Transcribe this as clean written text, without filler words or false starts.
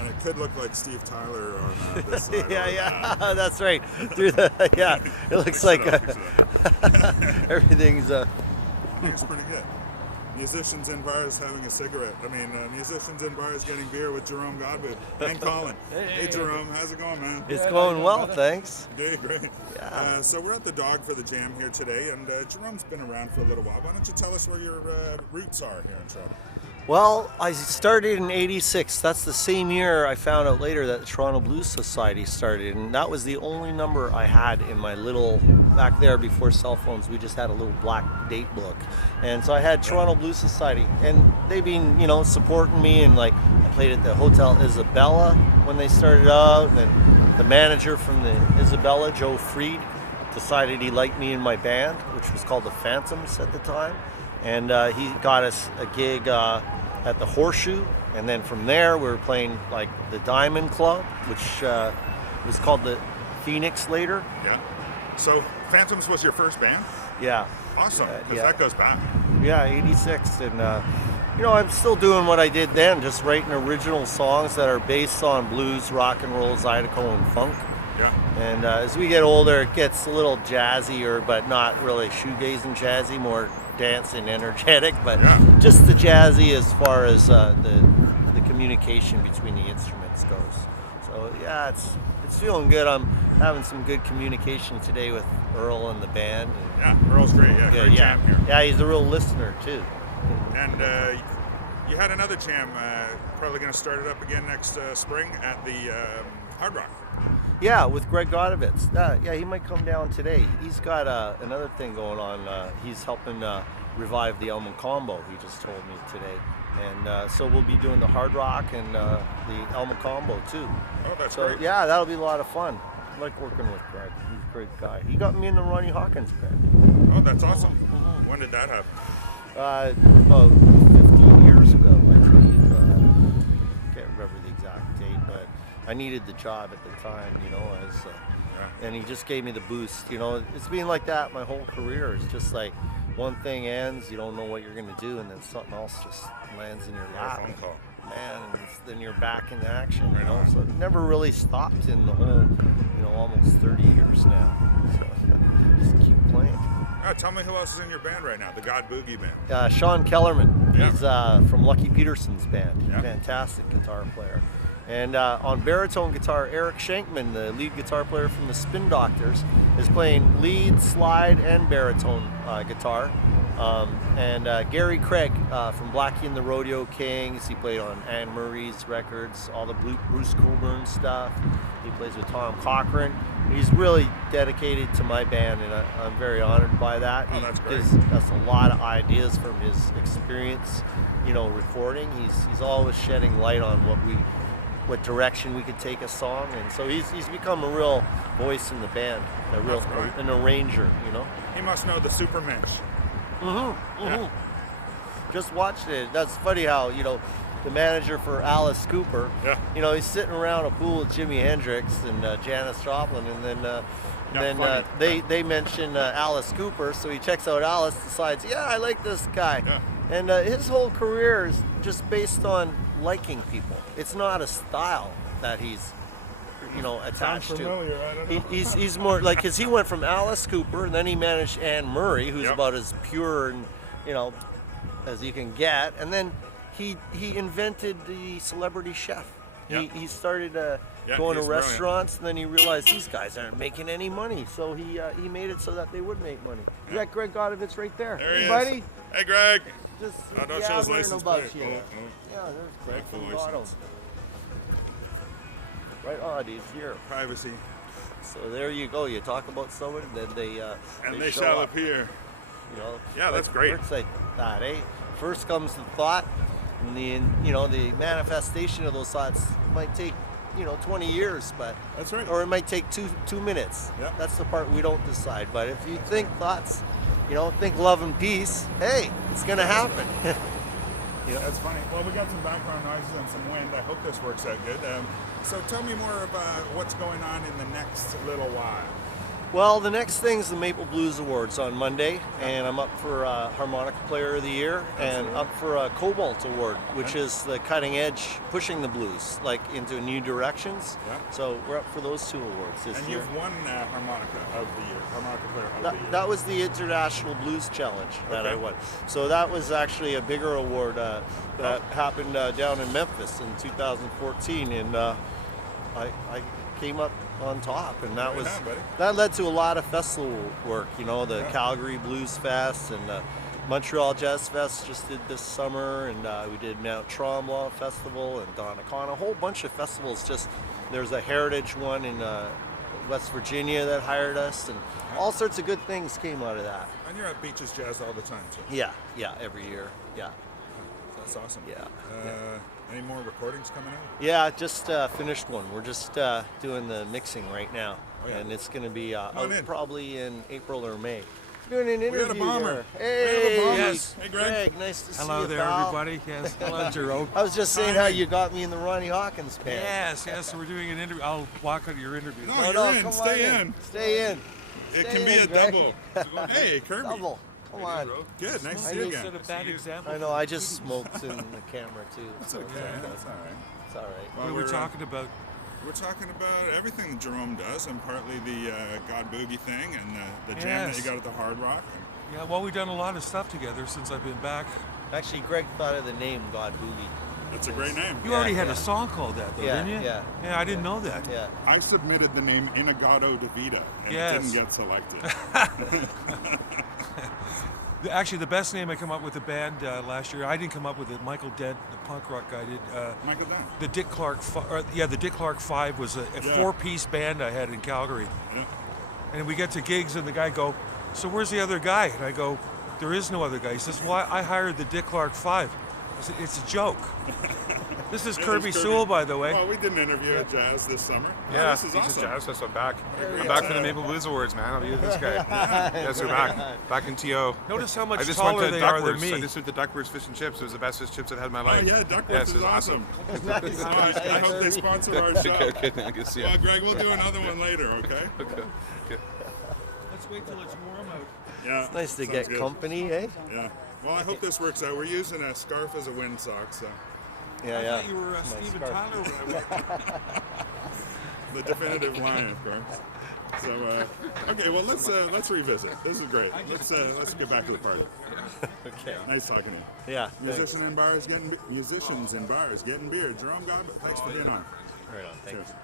And it could look like Steve Tyler on this side. Yeah, that's right. Through the it looks like everything's. It's pretty good. Musicians in bars having a cigarette. I mean, musicians in bars getting beer with Jerome Godboo and Colin. Hey, Jerome, how's it going, man? It's going well, thanks. Great. Yeah. So we're at the Dog for the Jam here today, and Jerome's been around for a little while. Why don't you tell us where your roots are here in Toronto? Well, I started in '86. That's the same year I found out later that the Toronto Blues Society started, and that was the only number I had in my little, back there before cell phones, we just had a little black date book. And so I had Toronto Blues Society, and they've been, supporting me, and like I played at the Hotel Isabella when they started out, and the manager from the Isabella, Joe Freed, decided he liked me in my band, which was called the Phantoms at the time. And he got us a gig at the Horseshoe, and then from there we were playing like the Diamond Club, which was called the Phoenix later. Yeah. So Phantoms was your first band? Yeah. Awesome, because that goes back. Yeah, '86, and I'm still doing what I did then, just writing original songs that are based on blues, rock and roll, zydeco, and funk. Yeah. And as we get older, it gets a little jazzier, but not really shoegaze and jazzy, more dance and energetic, but just the jazzy as far as the communication between the instruments goes. So yeah, it's feeling good. I'm having some good communication today with Earl and the band. And Earl's great. Yeah, great jam here. Yeah, he's a real listener too. And you had another jam, probably going to start it up again next spring at the Hard Rock. Yeah, with Greg Godovitz. Yeah, he might come down today. He's got another thing going on. He's helping revive the Mocambo, he just told me today. And so we'll be doing the Hard Rock and the Mocambo too. Oh, that's so, great. Yeah, that'll be a lot of fun. I like working with Greg. He's a great guy. He got me in the Ronnie Hawkins band. Oh, that's awesome. When did that happen? About 15 years ago, I believe. Can't remember the exact date, but I needed the job at the time, and he just gave me the boost. It's been like that my whole career. It's just like one thing ends, you don't know what you're going to do, and then something else just lands in your lap. Phone call. Man, and then you're back in action, So it never really stopped in the whole, almost 30 years now. So just keep playing. Tell me who else is in your band right now, the God Boogie band. Shawn Kellerman. Yeah. He's from Lucky Peterson's band. Yeah. Fantastic guitar player. And on baritone guitar, Eric Shenkman, the lead guitar player from the Spin Doctors, is playing lead, slide, and baritone guitar. And Gary Craig from Blackie and the Rodeo Kings. He played on Anne Murray's records, all the Bruce Coburn stuff. He plays with Tom Cochran. He's really dedicated to my band, and I'm very honored by that. Oh, that's great. He gives us a lot of ideas from his experience, recording. He's always shedding light on what direction we could take a song, and so he's become a real voice in the band, an arranger, He must know the Supermensch. Yeah. Just watched it. That's funny how, the manager for Alice Cooper, he's sitting around a pool with Jimi Hendrix and Janis Joplin, and then they mention Alice Cooper, so he checks out Alice, decides, I like this guy. Yeah. And his whole career is just based on liking people. It's not a style that he's attached familiar, to. I don't know. He's more like, because he went from Alice Cooper, and then he managed Anne Murray, who's about as pure and as you can get, and then he invented the celebrity chef. He started going to restaurants, and then he realized these guys aren't making any money, so he made it so that they would make money. Is that Greg Godovitz right there? There he hey, is. buddy. Hey, Greg. Just don't show his license plate. Yeah, there's Greg from Goddo. License. Right on, he's here. Privacy. So there you go. You talk about someone, then they show shall up. appear. Yeah, that's great. Works like that, eh? First comes the thought, and the manifestation of those thoughts might take 20 years, but that's right. Or it might take two minutes. Yeah. That's the part we don't decide. But if you think thoughts, think love and peace, hey, it's gonna happen. That's funny. Well, we got some background noises and some wind. I hope this works out good. So tell me more about what's going on in the next little while. Well, the next thing's the Maple Blues Awards on Monday, and I'm up for Harmonica Player of the Year and up for a Cobalt Award, which is the cutting edge, pushing the blues like into new directions. Yeah. So we're up for those 2 awards this And year. you've won Harmonica of the Year, Harmonica Player of the Year. That was the International Blues Challenge that I won. So that was actually a bigger award that happened down in Memphis in 2014, and I came up on top, and that that led to a lot of festival work. You know, the Calgary Blues Fest and the Montreal Jazz Fest just did this summer, and we did Mount Tremblant Festival and Donnacona, a whole bunch of festivals. Just there's a heritage one in West Virginia that hired us, and all sorts of good things came out of that. And you're at Beaches Jazz all the time, too. Yeah, every year. Yeah. That's awesome. Yeah. Any more recordings coming out? Yeah, just finished one. We're just doing the mixing right now, and it's going to be out probably in April or May. Doing an interview. We had a bomber. Hey, Yes. Hey, Greg. Nice to see you. Hello there, pal. everybody. Yes, hello, Jerome. I was just saying how you got me in the Ronnie Hawkins band. Yes, so we're doing an interview. I'll walk out of your interview. No, you're in. come Stay on in. Stay in. It Stay can be in, a Greg. double. Hey, Kirby. Double. Come on. Good. Nice to I see you know again. set a bad example. I know. I just smoked in the camera too. That's okay. That's all right. It's all right. What are we talking about? We're talking about everything that Jerome does, and partly the God Boogie thing, and the jam that you got at the Hard Rock. Yeah, well, we've done a lot of stuff together since I've been back. Actually, Greg thought of the name God Boogie. That's a great name. You already had a song called that, though, Yeah, didn't you? yeah. Yeah, I didn't know that. Yeah. I submitted the name Inagado de Vida, and Yes. it didn't get selected. Actually, the best name I came up with the band last year, I didn't come up with it. Michael Dent, the punk rock guy, did. Michael Dunn. The Dick Clark, the Dick Clark Five was a four-piece band I had in Calgary. Yeah. And we get to gigs, and the guy go, "So where's the other guy?" And I go, "There is no other guy." He says, "Why? I hired the Dick Clark Five." I said, "It's a joke." This is Kirby Sewell, by the way. Well, we did an interview at Jazz this summer. Yeah, this is Beaches awesome. Jazz Fest. I'm back. I'm back for the Maple Blues Awards, man. I'll be with this guy. Yes, we're back. Back in TO. Notice how much I just went taller to they are than Duckworth's. me. I just went to Duckworth's Fish and Chips. It was the best fish and chips I've had in my life. Oh, yeah, Duckworth Yes, is it was awesome. Nice. I hope they sponsor our show. Okay, I guess, yeah. Well, Greg, we'll do another one later, okay? Okay. Let's wait till it's warm out. Yeah. It's nice to sounds get good. company, eh? Yeah. Well, I hope this works out. We're using a scarf as a windsock, so Yeah, I thought you were My Steven scarf. Tyler. When I the definitive line, of course. So, okay, well, let's revisit. This is great. Let's get back to the party. Okay. Nice talking to you. Yeah. Thanks. Musicians in bars getting beer. Jerome Godboo, thanks for being on. Right on. Thanks. Cheers.